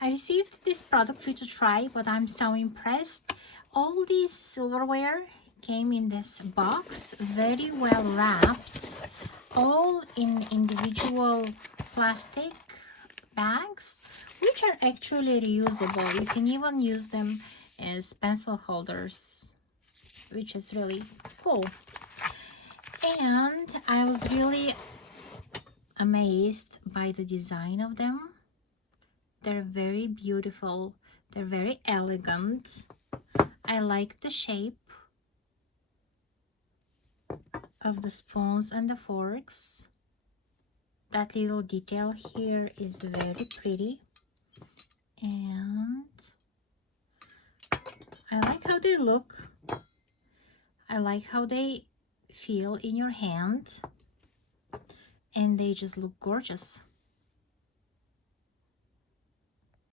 I received this product free to try, but I'm so impressed. All these silverware came in this box, very well wrapped, all in individual plastic bags, which are actually reusable. You can even use them as pencil holders, which is really cool. And I was really amazed by the design of them. They're very beautiful. They're very elegant. I like the shape of the spoons and the forks. That little detail here is very pretty. And I like how they look. I like how they feel in your hand. And they just look gorgeous.